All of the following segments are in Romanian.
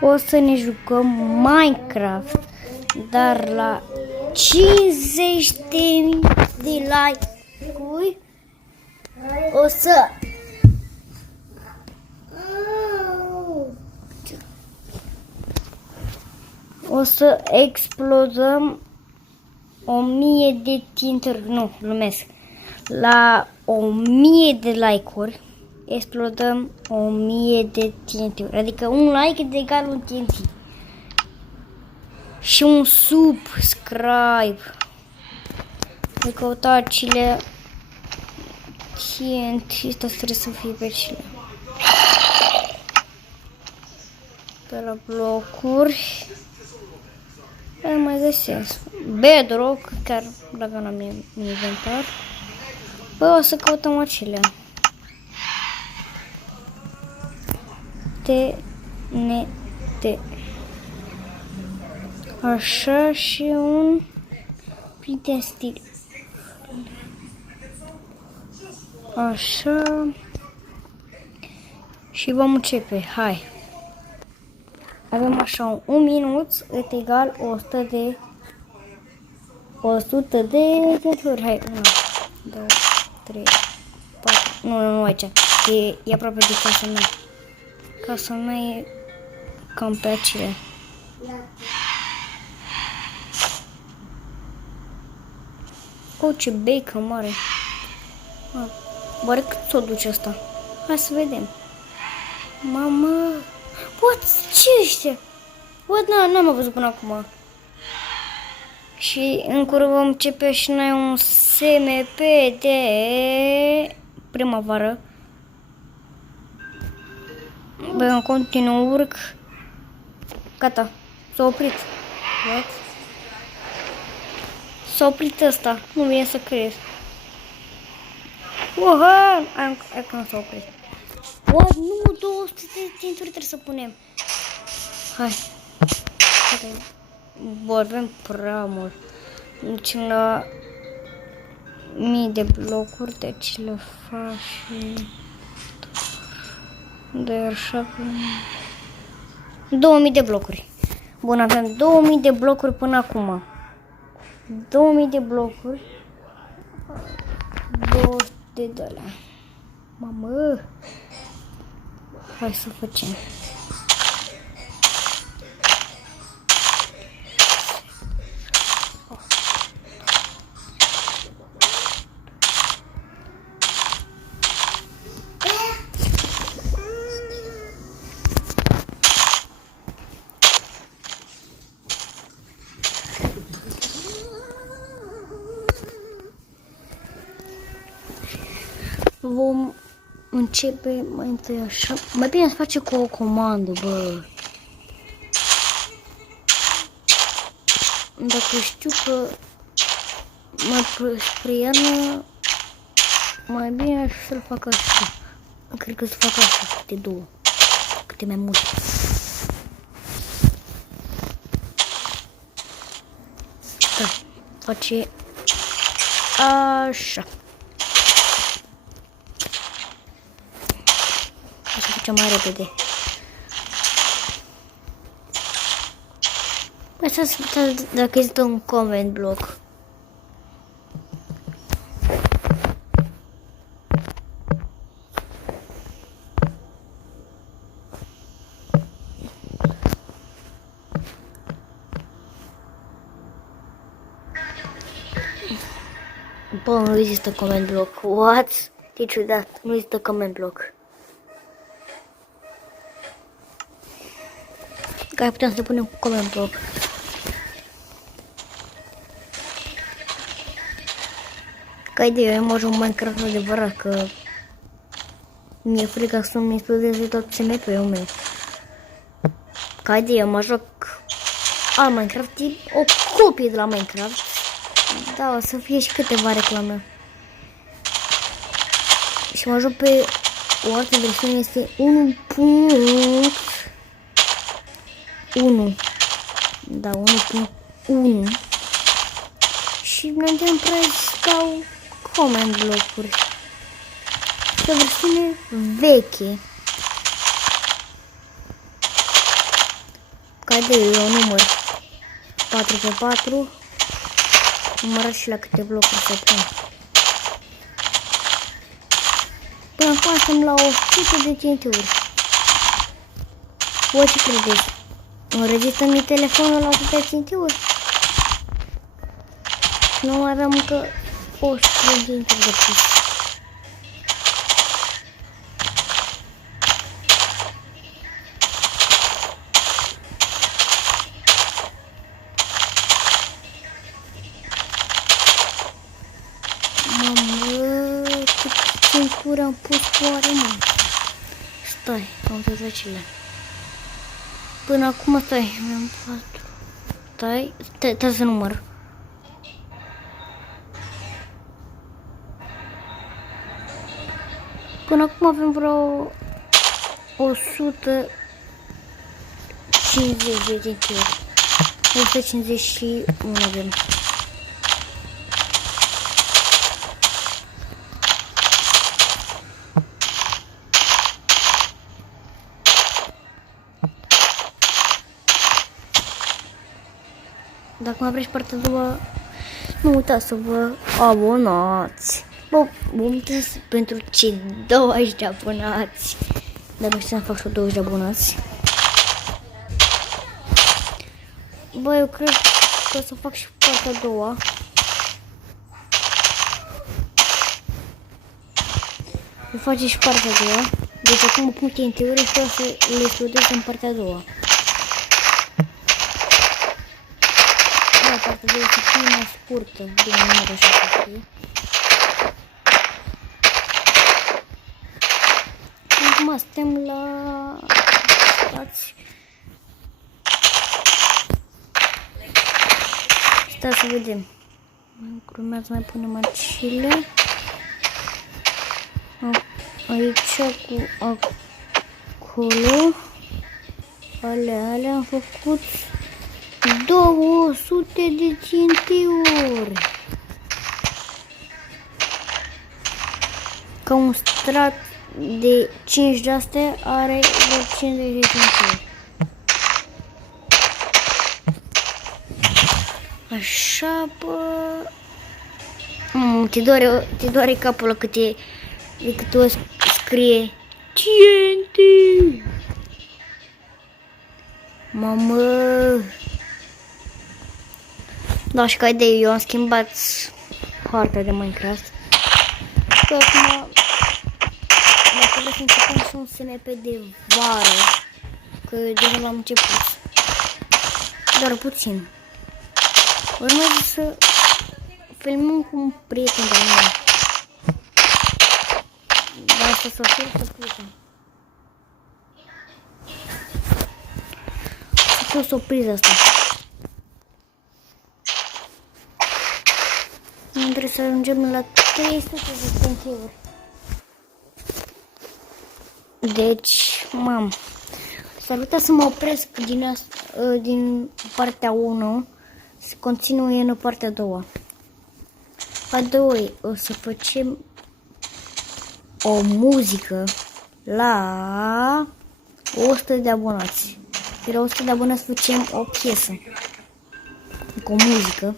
o să ne jucăm Minecraft, dar la 50.000 de like-uri o să explodăm 1000 de tinturi, nu, glumesc. La 1000 de like-uri explodăm 1000 de tinturi, adică un like de egal un TNT. Și un subscribe. De căuta cele TNT, asta trebuie să fie pe cele. Pe la blocuri. Mai găsesc. Bedrock, chiar dacă n-am inventar. Bă, o să căutăm acelea. TNT. Așa și un prieten stil. Așa. Și vom începe. Hai. Avem așa un minut egal 100 de tinturi. Hai, 1, 2, 3, 4. Nu aici. E aproape de casa mea. Casa mea e cam pe acele. Ce bacon mare. Oare cât s-o duce asta? Hai să vedem. Mamă. Ce ăștia? N-am văzut până acum. Și în curând vom începe și noi un SMP de primăvară. Bă, în continuu urc. Gata. S-a oprit. What? S-a oprit ăsta. Nu vine să crezi. Oha! Hai că nu s-a oprit. What? Nu, 200 de tinturi trebuie să punem. Hai. Vorbim prea mult. Deci la 1000 de blocuri, deci le faci 2000 de blocuri. Bun, avem 2000 de blocuri până acum. 2000 de blocuri. 200 de alea. Mamă! Hai să facem. Vom începe mai întâi așa. Mai bine să face cu o comandă, bă. Dacă știu că mai spre iarnă, mai bine să-l fac așa. Cred că să fac așa, câte două. Câte mai multe. Da, face așa. Să facem mai repede. Asta dacă este un comment block. Bă, nu există comment block. What? Ce ciudat, nu există comment block. Că putem să punem comment block. Ca idee, eu mă joc Minecraft adevărat, că mi-e frică să nu-mi explodeze tot SMP-ul meu. Ca idee, eu mă joc al Minecraft, e o copie de la Minecraft. Da, o să fie și câteva reclame. Și mă joc pe o altă versiune, este 1.1. Da, 1.1. Și nu am prea stau comment block-uri. Este o versiune veche. Ca de eu număr 4 pe 4. Numărat și la câte blocuri se prind. Până acum suntem la 100 de TNT-uri. Voi ce credeți? Înregistrăm mi telefonul la 100 de TNT-uri? Nu mai aveam încă 100 de TNT-uri de plus. Am pus oare, mă. Stai, am să zecile. Până acum, stai, am 4. Stai să număr. Până acum avem vreo 150 de dintiuri. 151 avem. Dacă mai vreți partea a doua, nu uitați să vă abonați. Bă, mulțumesc pentru cei 20 de abonați. Dar nu știu să fac și 20 de abonați. Bă, eu cred că o să fac și partea a doua. Voi face și partea a doua. Deci acum pun TNT-uri și o să le studez în partea a doua. Partea de o să fie mai scurtă, bine, nu așa să fie. Acum suntem la... Stai să vedem. Urmează mai punem acele. Aici cu acolo. Alea am făcut 200 de TNT-uri. Ca un strat de 5 de astea are vreo 50 de TNT-uri. Așa, bă... Te doare capul la câte o scrie TNT. Mamă! Da, și ca idee, eu am schimbat harta de Minecraft. Că acum, dacă vreți să începem și un SMP de vară, că deja l-am început, doar puțin. Urmează să filmăm cu un prieten de-al meu. Dar asta să fie să prieten. Să fie o surpriză asta. Nu trebuie să ajungem la 300 de TNT-uri. Deci, s-ar putea să mă opresc din partea 1, să continui în partea a doua. A doua o să facem o muzică la 100 de abonați. De la 100 de abonați facem o piesă cu o muzică.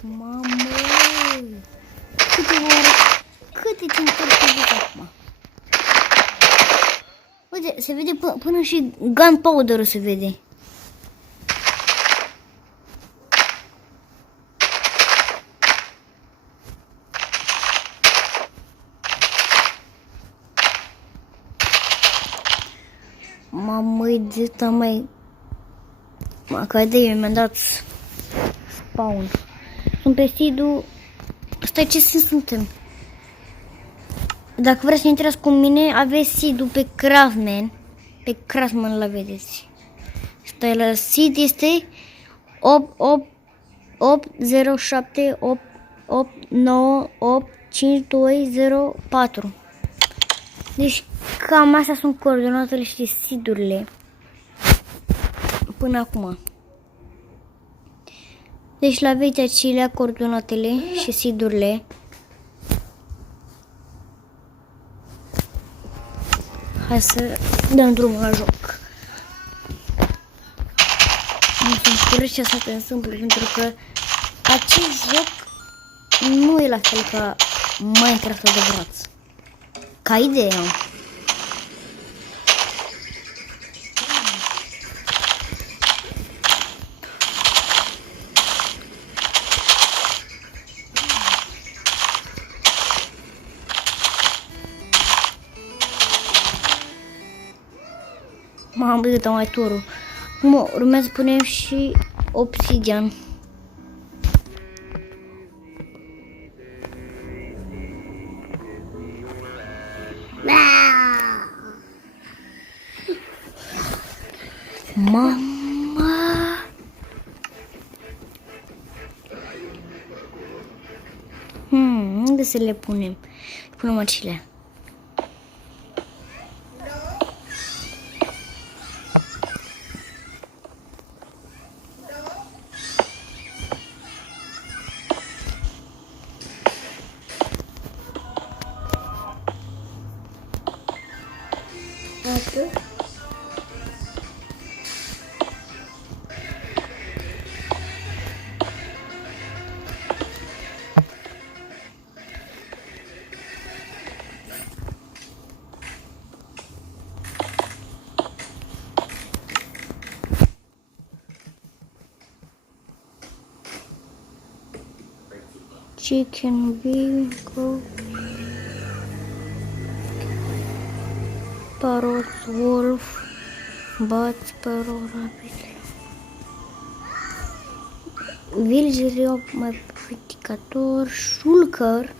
Mamă! Câte timpuri se vede acum? Uite, se vede până și gunpowder-ul se vede. Mamă, de asta mai... Ca de eu mi-am dat spawn. Sunt pe seed-ul... Stai, ce seed suntem? Dacă vreți să intrați cu mine, aveți seed-ul pe Craftman. Pe Craftman la vedeți. Stai, la seed este 80788985204. Deci cam astea sunt coordonatele și seed-urile până acum. Deci la aveți acelea coordonatele și sidurile. Hai să dăm drumul la joc. Nu sunt curios ce să se întâmplă, pentru că acest joc nu e la fel ca Minecraft adevărat. Ca idee. M-am văzut amatorul. Urmează să punem și obsidian. Mama! Unde să le punem? Punem acelea. Atât. Chicken bingo. Parrot, wolf, bat, sparrow, rabbit. Villager, mai predicator, shulker.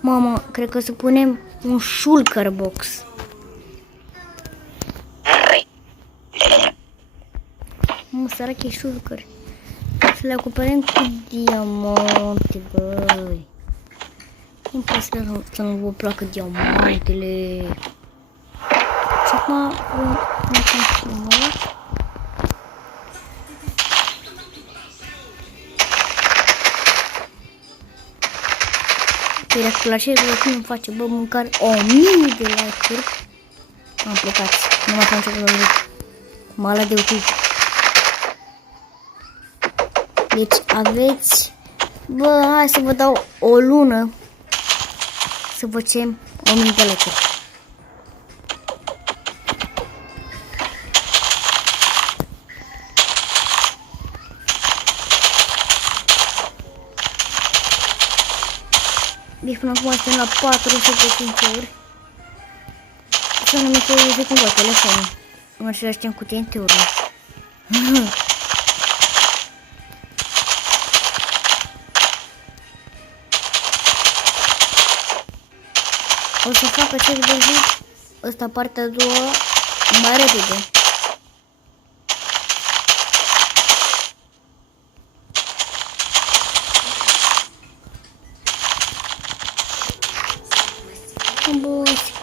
Mama, cred că să punem un shulker box. Mă, sărache shulker. Să le acoperim cu diamante, băi. Imposibil să nu vă placă diamantele. Și acum vom continua. Iar dacă la acest video îmi face, bă, mâncare 1000 de like-uri. Am plecat. Nu mai fac ce mă ala de YouTube. Deci aveți, bă, hai să vă dau o lună să facem 1000 de like-uri. Deci până acum suntem la 405 ori. Să nu mi se cumva telefonul în același timp cu TNT-urile. O să fac acest video, ăsta partea a doua, mai repede.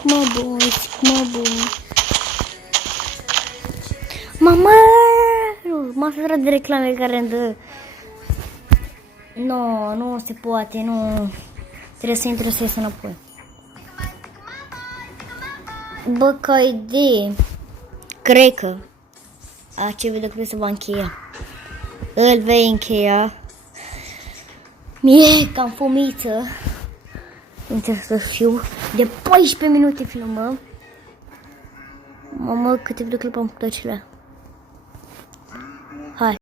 Mă boi. Mama! M-a ferat de reclame care îmi dă. Nu se poate, nu. Trebuie să interesez înapoi. Bă, ca idee, cred că acest video trebuie să va încheia. Îl vei încheia. Mie cam fomiță. Trebuie să fiu. De 14 minute filmăm. Mamă, câte videoclipuri am făcut acelea. Hai.